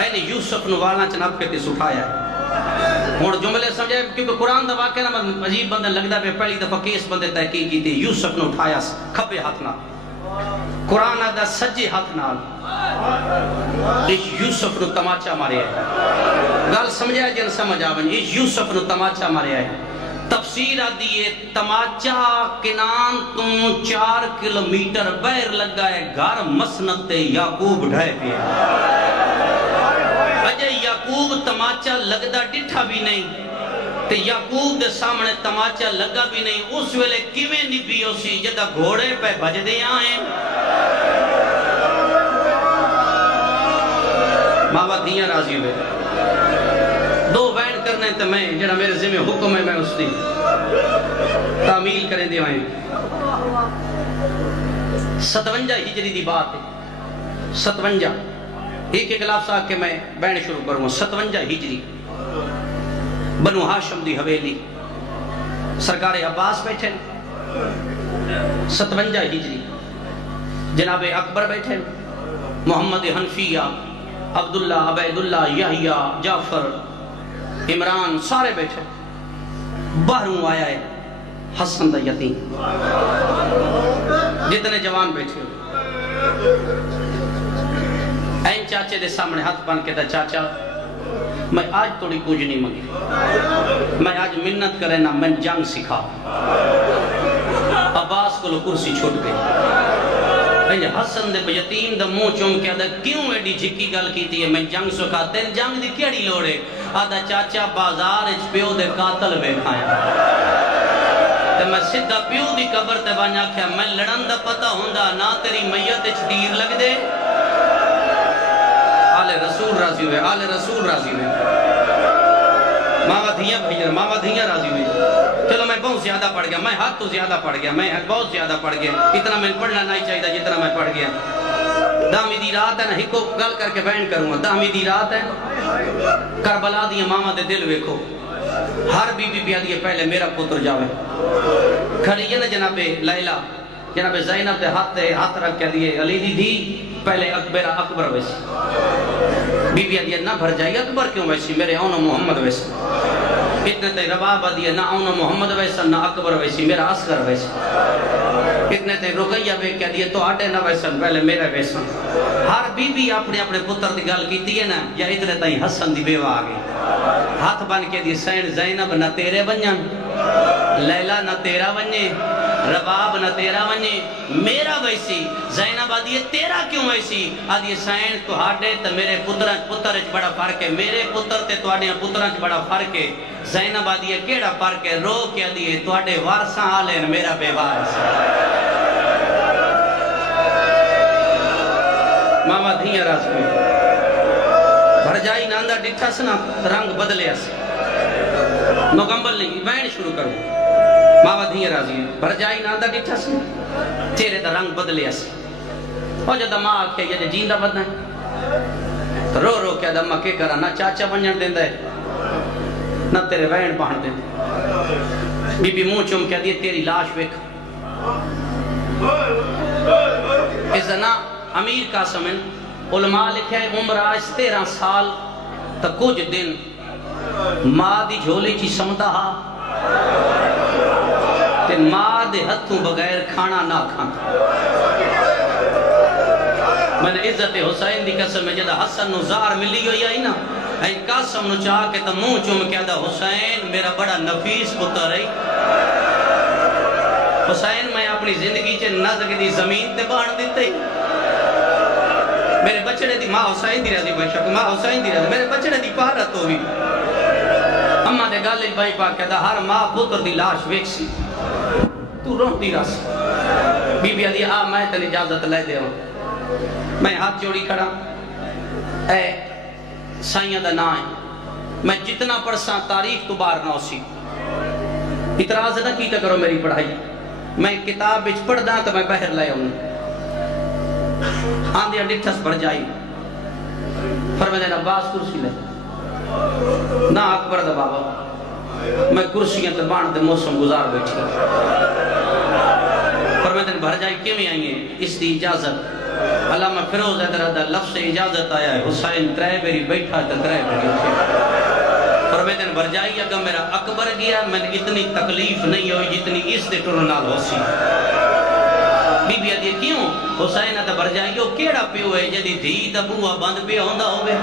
اینی یوسف نو والا چناب کے تیس اٹھایا ہے، اور جملے سمجھے کیونکہ قرآن دا واقعہ نا عجیب بندے لگدا پہ پہلی دفعہ کیس بندے تحقیق کی تھی، یوسف نو اٹھایا کھپے ہاتھ نال، قرآن دا سجے ہاتھ نال اس یوسف نو تماچا مارے ہے، گل سمجھا جن سمجھ آون اس یوسف نو تماچا مارے ہے، تفسیر آدھیے تماچا کنان تو 4 کلومیٹر بیر لگا ہے، گھر مسند تے یعقوب ڈھائے پیا، اجے یعقوب تماچا لگدا ڈٹھا بھی نہیں تے یعقوب دے سامنے تماچا لگا بھی نہیں، اس ویلے کیویں نبی اسی جدہ گھوڑے پہ بج دے آئیں، ماں دھیاں راضی ہوئے 2 وین کرنے تے میں جڑا میرے ذمہ حکم ہے میں اس دی تعمیل کریں دے آئیں، 57 ہجری دی بات ہے، 57 ایک لفظ آ کے میں بین شروع کروں، 57 ہجری بنو ہاشم دی حویلی سرکار عباس بیٹھے، 57 ہجری جناب اکبر بیٹھے، محمد حنفیہ عبداللہ عبیداللہ یحییٰ جعفر عمران سارے بیٹھے، باہروں آیا ہے حسن دا یتیم، جتنے جوان بیٹھے این چاچے دے سامنے ہاتھ بن کے دا چاچا میں آج توڑی کچھ نہیں منگی، میں آج منت کرے نا میں جنگ سکھا، عباس کو لو کرسی چھوٹ گئی، حسن دے یتیم دا منہ چوم کے آدھا کیوں ایڈی جھکی گل کی تھی ہے میں جنگ سکھا، تین جنگ دی کیڑی لوڑے، آدھا چاچا بازار اچ پیو دے قاتل بیٹھایا، تے میں سدھا پیو دی قبر تے بانیا کیا میں لڑن دا پتہ ہوندہ نا تیری میت اچ دیر لگ دے، آل رسول راضی ہوئے، آل رسول راضی ہوئے، ماما دھیاں بھائیر ماما دھیاں راضی ہوئے، چلو میں بہت زیادہ پڑھ گیا، میں حد تو زیادہ پڑھ گیا، میں بہت زیادہ پڑھ گیا، اتنا میں پڑھنا نہیں چاہیے جتنا میں پڑھ گیا، 10ویں دی رات ہے نا ہکو گل کر کے بیان کروں گا، 10ویں دی رات ہے کربلا دیا ماما دے دل ویکھو، ہر بی بی پیا دیئے پہلے میرا پتر جاوے، کھڑی ہے نا جناب لیلہ جناب زینب دے ہاتھ رکھ کے دیئے علی دی دی پہلے اکبر ویسی، بی بی دیئے نہ بھر جائے اکبر کیوں ویسی میرے اونو محمد ویسی، اتنے تے رباب دیئے نہ اونو محمد ویسا نہ اکبر ویسی میرا اصغر ویسی، اتنے تے رقیہ بے کیا دیئے تو آٹے نہ ویسا پہلے میرا ویسا، ہر بی بی اپنے اپنے پتر دی گل کیتی ہے نا یا ادھر تائیں حسن دی بیوہ آ گئی ہاتھ بن کے دی سین زینب نہ تیرے بنجن لیلہ نہ تیرا بنجے رباب نہ تیرا بنجے میرا ویسی زینب آدھی تیرا کیوں ویسی آدھی سین تو ہاڑے تا میرے پتر اچ بڑا فرق ہے میرے پتر تے تو آڑے پتر اچ بڑا فرق ہے زینب آدھی کیڑا فرق ہے رو کے آدھی تو آڑے وارساں آلے میرا بے وارس ماما دھیاں راز کوئی بھرجائی ناندہ ڈٹھا سنا رنگ بدلے اس مکمل نہیں بین شروع کروں ماما دھیاں رازی ہے بھرجائی ناندہ ڈٹھا سنا چہرے دا رنگ بدلے اس اور جدہ ماں آکھے یہ جیندہ بدنا ہے رو رو کیا دمہ کے کرا نہ چاچا بنجن دیندہ ہے نہ تیرے بین پہن دیندہ بی بی منہ چوم کیا دیئے تیری لاش ویک اس دنہ امیر قاسم علماء لکھے عمر آج 13 سال تا کچھ دن ماں دی جھولی چی سمتا ہا تے ماں دے ہتھوں بغیر کھانا نہ کھانا میں نے عزت حسین دی قسم میں جدہ حسن نو زار ملی ہوئی آئی نا این قاسم نو چاہ کے تا منہ چوم کیا دا حسین میرا بڑا نفیس پتر ہے حسین میں اپنی زندگی چے نزد دی زمین تے بان دیتے میرے بچڑے دی ماں حسین دی رضی بھائی شک ماں حسین دی رضی میرے بچڑے دی پارت ہوئی اممہ دے گالج بھائی پاک کہتا ہر ماں پتر دی لاش ویک سی تو روح دی رس بی بی آدھی میں تن اجازت لے دے ہوں میں ہاتھ جوڑی کھڑا اے سائیہ دا نا ہے میں جتنا پڑھساں تاریخ تو بار نہ اسی اتراز نہ کیتا کرو میری پڑھائی میں کتاب بچ پڑھ دا تو میں بہر لے ہوں آندھیا ڈٹھس بڑھ جائی فرمائے دینا باس کرسی لے نا اکبر دا بابا میں کرسیاں تبان دے موسم گزار بیٹھی فرمائے دینا بڑھ جائی کیوں ہی آئیں گے اس دی اجازت علامہ فیروز حیدر لفظ اجازت آیا ہے حسین ترے بیری بیٹھا ہے ترے بیری فرمائے دینا بڑھ جائی اگر میرا اکبر گیا میں نے اتنی تکلیف نہیں ہوئی جتنی اس دے ٹرنال ہو سی بی بی آدھی کیوں حسین تا بھر جائیو کیڑا پیو ہے جدی دھی تا بوہ بند پہ ہوندہ ہوئے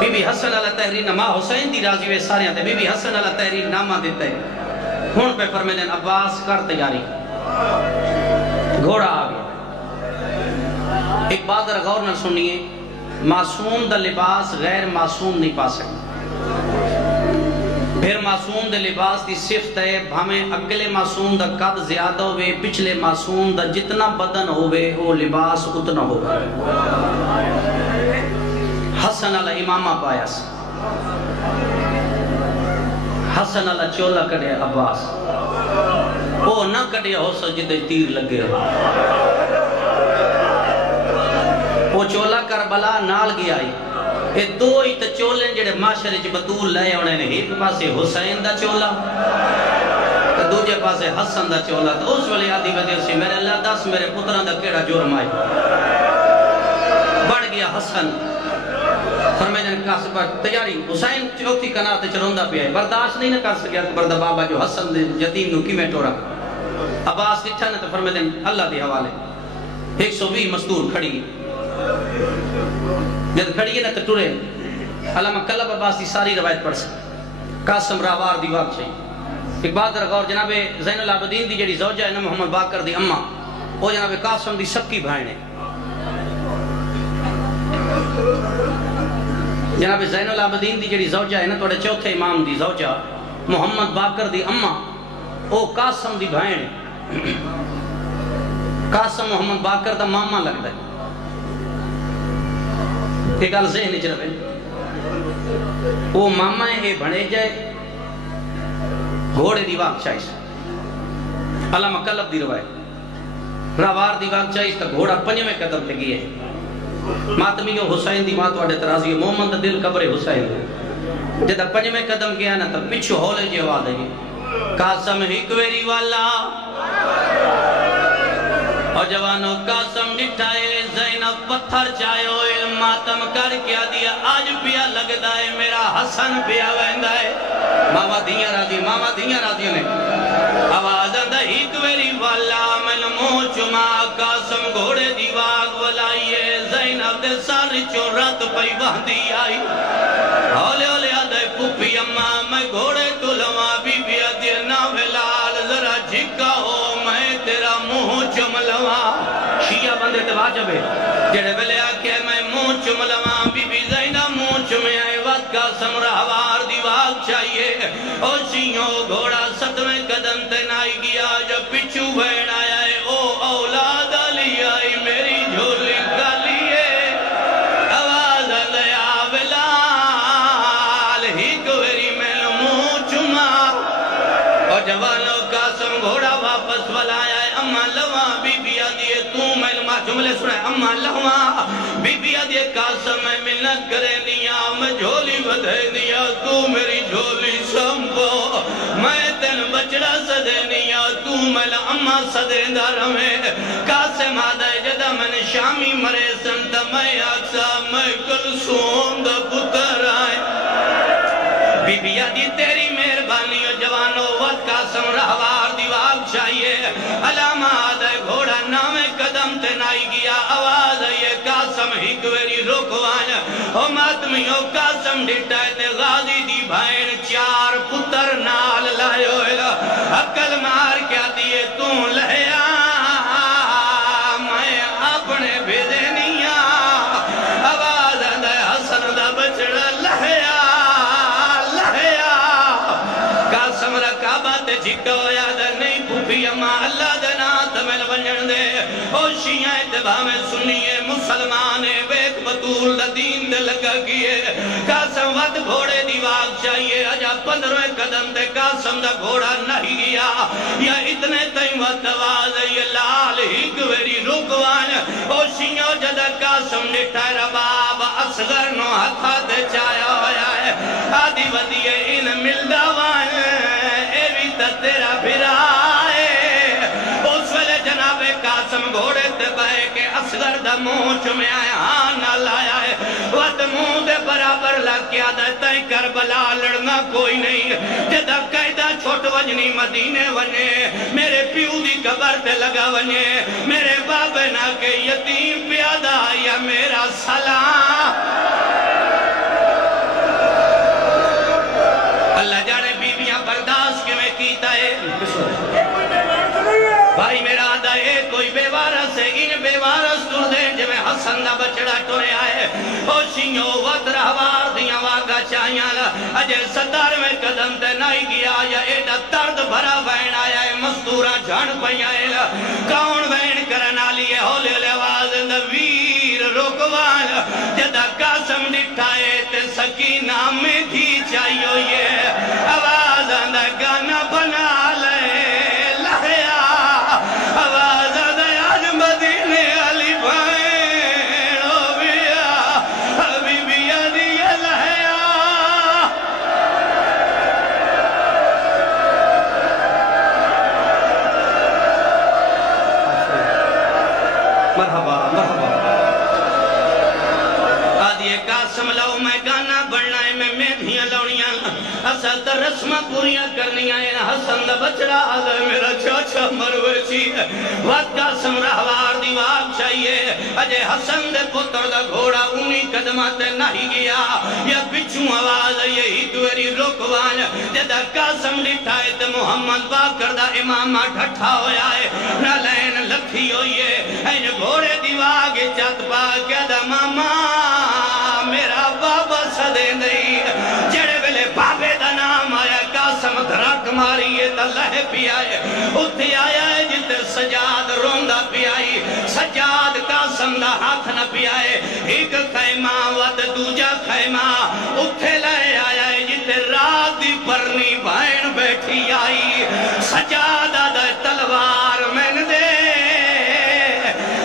بی بی حسن اللہ تحریر نما حسین دی راضی ہوئے ساریاں تے بی بی حسن اللہ تحریر نامہ دیتا ہے ہون پہ فرمے دین عباس کر تیاری گھوڑا آ گیا ایک بات در غور نہ سنیے معصوم دا لباس غیر معصوم نہیں پا سکتا پھر معصوم دے لباس دی صفت ہے ہمیں اگلے معصوم دا قد زیادہ ہوئے پچھلے معصوم دا جتنا بدن ہوئے وہ لباس اتنا ہوگا حسن علیہ امامہ پایاس حسن علیہ چولا کڑے عباس وہ نہ کڑے ہو سجدے تیر لگے ہو وہ چولا کربلا نال گیا ہی یہ دو ہی تا چولیں جڑے معاشرے چ بطول لائے ہونے نے ایک پاسے حسین دا چولا تا دوجے پاسے حسن دا چولا تا اس والی آدھی بدے اسی میرے اللہ دس میرے پتران دا کیڑا جرم آئی بڑھ گیا حسن فرمائے جن کاسب تیاری حسین چوتھی کناتے چروندہ پہ آئے برداشت نہیں نہ کر سکیا کہ بردہ بابا جو حسن دے یتیم نو کی میں ٹورا عباس لٹھا نے تو فرمائے جن اللہ دے حوالے 120 مزدور کھڑی جب کھڑی ہے نا تو ٹورے علامہ قلب عباس دی ساری روایت پڑھ سکتے قاسم راوار دی واقع چاہیے ایک بات در غور جناب زین العابدین دی جڑی زوجہ ہے نا محمد باقر دی اممہ وہ جناب قاسم دی سکی بھائن ہے جناب زین العابدین دی جڑی زوجہ ہے نا توڑے چوتھے امام دی زوجہ محمد باقر دی اممہ وہ قاسم دی بھائن ہے قاسم محمد باقر دا ماما لگتا ہے ایک گل ذہن چ رہے وہ ماما ہے بنے جائے گھوڑے دی واق چاہیس علامہ قلب دی روایت راوار دی واق چاہیس تا گھوڑا پنجویں قدم پہ گئی ہے ماتمیو حسین دی مات واڑے ترازی محمد دل قبر حسین جدہ پنجویں قدم گیا نا تا پچھو ہولے جی آواز ہے قاسم ہکویری والا اور جوانوں قاسم ڈٹھائے زینب پتھر چاہے ماتم کر کیا دیا آج پیا لگتا ہے میرا حسن پیا ویندہ ہے ماما دیاں راضی نے آواز اندہ ایک ویری والا من منہ چما قاسم گھوڑے دیواغ ولائیے زینب دے ساری چورت پئی باندھی آئی ہولے ہولے آدھے پوپی اماں میں گھوڑے تو لواں بی بی آدھے ناویلال ذرا جھکا ہو میں تیرا منہ چم لواں شیعہ بندے تے واجب ہے جڑے بلے آکے میں منہ چم لواں بی بی زینب منہ چمے آئے وقت کا سمراوار دیواغ چاہیے او شیعوں گھوڑا ستویں قدم تے نائی گیا جب پچھو بین آیا ہے او اولاد علی آئی میری جھولی کالیے آواز دیا بلال ہی کوئری میں منہ چما اور جوانوں قاسم گھوڑا واپس ولایا ہے اماں لواں بی بی آدھیے تو میں لما جملے سنے اماں لواں بی بی آدھیے قاسم میں ملنت کرے دیا میں جھولی بدھے دیا تو میری جھولی سمبو میں تن بچڑا سدے دیا تو میں لما سدے دار میں قاسم آدھے جدہ من شامی مرے سنت میں آکسا میں کلثوم دا پتر آئے بی بی آدھی تیری مہربانی جوانو وقت قاسم رہوار دیواغ چاہیے علامہ آدھے گھوڑا نامے قدم تے نائی گیا آواز یہ قاسم ہکویری روکوان او ماتمیوں قاسم ڈٹائے تے غازی دی بھائن چار پتر نال لائے ہوئے عقل مار کیا دیئے توں لہیا میں اپنے بھیدے نیا آواز آدھے حسن دا بچڑا لہیا قاسم رکابہ تے جھکا ہویا دے نہیں پوپی اماں اللہ دے نات میں ونجن دے او شیعہ اتباہ میں سنیے مسلمانے بیک بطول دا دین دے لگا کیے قاسم وقت گھوڑے دیواغ چاہیے اجا 15 قدم تے قاسم دا گھوڑا نہیں گیا یا اتنے تائیں وقت آواز یہ لال ہی کوئری رکوان او شیعہ جدہ قاسم نٹھائے رباب اصغر نو ہتھا دے چایا ہویا ہے آدھی ودیے ان ملداوان اے بھی تا تیرا بھرائے اس ویلے جناب قاسم گھوڑے تے بائے کہ اصغر دا منہ چمے آئے ہاں نہ لایا ہے وقت منہ دے برابر لگ کیا دا تائیں کربلا لڑنا کوئی نہیں جدہ قیدہ چھوٹ وجنی مدینے ونے میرے پیو دی قبر تے لگا ونے میرے بابے نہ کہ یتیم پیادہ یا میرا سلام اللہ جانے بیویاں برداشت کے میں کیتا ہے بھائی میرا آدھا ہے کوئی بے وارث ہے ان بے وارث تر دیں جو میں حسن دا بچڑا ٹورے آئے او شیعوں وقت رہوار دیاں واگا چاہیاں اجے 17 قدم تے نائی گیا یا ایڈا درد بھرا وین آیا ہے مستورہ جھان پہیا ہے کون وین کرنا لیے ہولے لے آواز ویر روکوان جدہ قاسم ڈٹھائے تے سکینہ میں تھی چاہیو یہ آواز اندہ گانا بنا لے لہیا آواز اندہ آج مدینے علی بھائن او بیا حبیبی علی لہیا مرحبا مرحبا آدھیے قاسم لو میں گانا بڑھنا ہے میں دھیاں لوڑیاں اصل در رسمہ پوریاں کرنی آئے حسن دا بچڑا آدھے میرا چاچا مروے چی ہے وقت قاسم رہوار دیواغ چاہیے اجے حسن دے پتر دا گھوڑا انہی قدمات نہیں گیا یا پچھوں آواز یہی دوری رکوان جدہ قاسم لٹھائے تے محمد باکر دا امامہ ڈھٹھا ہویا ہے نہ لین لکھی ہوئی ہے این گھوڑے دیواغ چات پا کیا دا ماما میرا بابا صدے نہیں جڑے بلے بابے دا نام آیا قاسم دھرک ماری تا لہ پی آئے اتھی آیا ہے جتے سجاد روندہ پی آئی سجاد قاسم دا ہاتھ نہ پی آئے ایک خیمہ ود دوجہ خیمہ اتھے لے آیا ہے جتے رات دی پرنی بائن بیٹھی آئی سجاد دا تلوار میں دے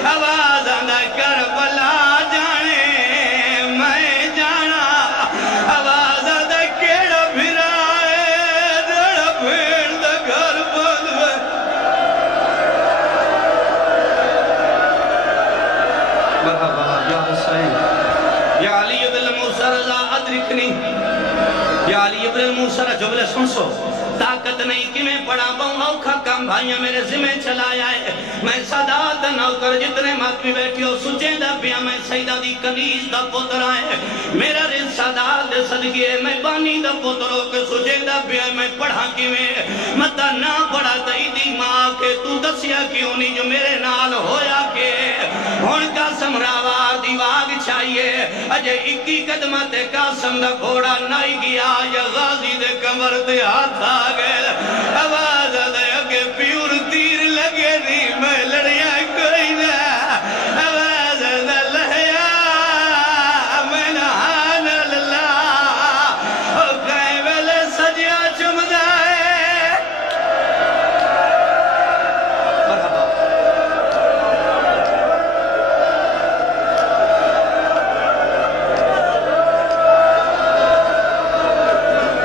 آواز دا کربلا جانے میں جانا آواز دا کیڑا بھرائے دڑا بھیڑ دا گھر بند یا حسین یا علی ابن موسیٰ رضا ادرکنی یا علی ابن موسیٰ جملے سن سو طاقت نہیں کہ میں پڑھا پاؤں اوکھا کام بھائیاں میرے ذمہ چلایا ہے میں سادات نوکر جتنے ماتمی بیٹھی ہو سچے دا پیا میں سیدہ دی کنیز دا پتر آئے میرا رز سادات دے صدقیے میں بانی دا پتر ہو کے سچے دا پیا میں پڑھا کی میں مطا نہ پڑھا تئی دی ماں کے تو دسیا کیوں نہیں جو میرے نال ہویا کے ہون کا سمراوا دیواگ چاہیے اجے 21 قدمت قاسم دا گھوڑا نائی گیا یا غازی دے کمر دے ہاتھ آگئے آواز دے کہ پیور تیر لگے نہیں میں لڑیا کوئی نہ آواز دے لہیا میں نحان اللہ او کہیں ویلے سجیا چمدائے مرحبا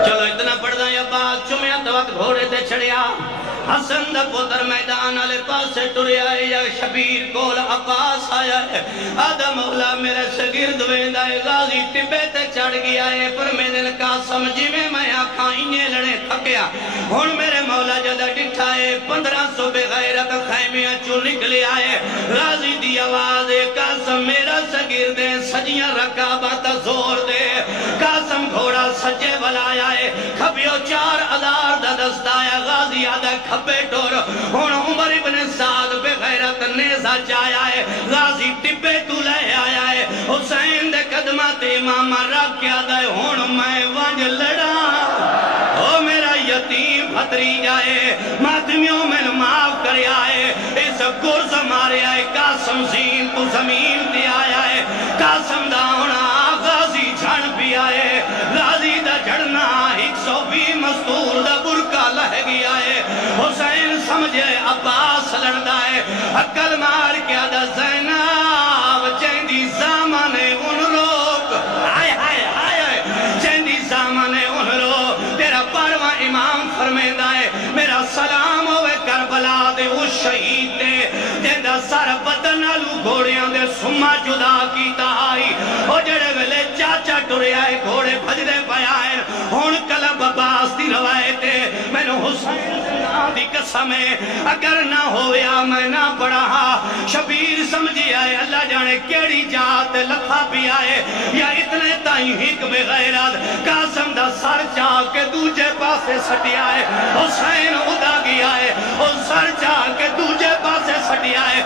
چلو اتنا پڑھ دا یا بات چمیا تو وقت گھوڑے تے چھڑیا حسن دا پتر میدان آلے پاس سے ٹریا ہے یا شبیر کول عباس آیا ہے آدھا مولا میرے شگرد ویندہ ہے غازی ٹبے تے چڑھ گیا ہے پر میں دل کا سمجھی میں آکھاں انہیں لڑے تھکیا ہون میرے مولا جدہ ڈٹھا ہے 1500 بغیرت خیمیاں چو نکلے آئے غازی دی آواز ہے قاسم میرا شگرد ہے سجیاں رکابت زور دے قاسم گھوڑا سجے بلایا ہے کھبیو 4000 دا دستایا غازی آدھا کھبے ٹور ہون عمر ابن سعد بے غیرت نیزہ جایا ہے غازی ٹپے تو لے آیا ہے حسین دے قدمات امام رکھ کیا دے ہون میں وانج لڑا او میرا یتیم بھتری جائے ماتمیوں میں معاف کر آئے اس گرز مارے آئے قاسم زین تو زمین دی آیا ہے قاسم دا ہونا غازی جھڑ بھی آئے غازی دا جھڑنا 120 مستور دا برکا لہ گیا ہے حسین سمجھے عباس لڑدا ہے عقل مار کیا دا زیناب چیندی زامانے ان لوگ آئے آئے آئے چیندی زامانے ان لوگ تیرا پرواں امام فرمیدہ ہے میرا سلام ہوئے کربلا دے اس شہید دے جیندہ سر بدن آلو گھوڑیاں دے سما جدا کی تائی او جڑے ویلے چاچا ٹورے آئے گھوڑے بھجدے پائے ہون کلب عباس دی روایتے میں نے حسین دی قسم ہے اگر نہ ہویا میں نہ پڑھا شبیر سمجھی آئے اللہ جانے کیڑی جات لکھا بھی آئے یا اتنے تائیں ہک بغیرات قاسم دا سر چاہ کے دوجے پاسے سٹی آئے حسین ادا گیا ہے اور سر چاہ کے دوجے پاسے سٹی آئے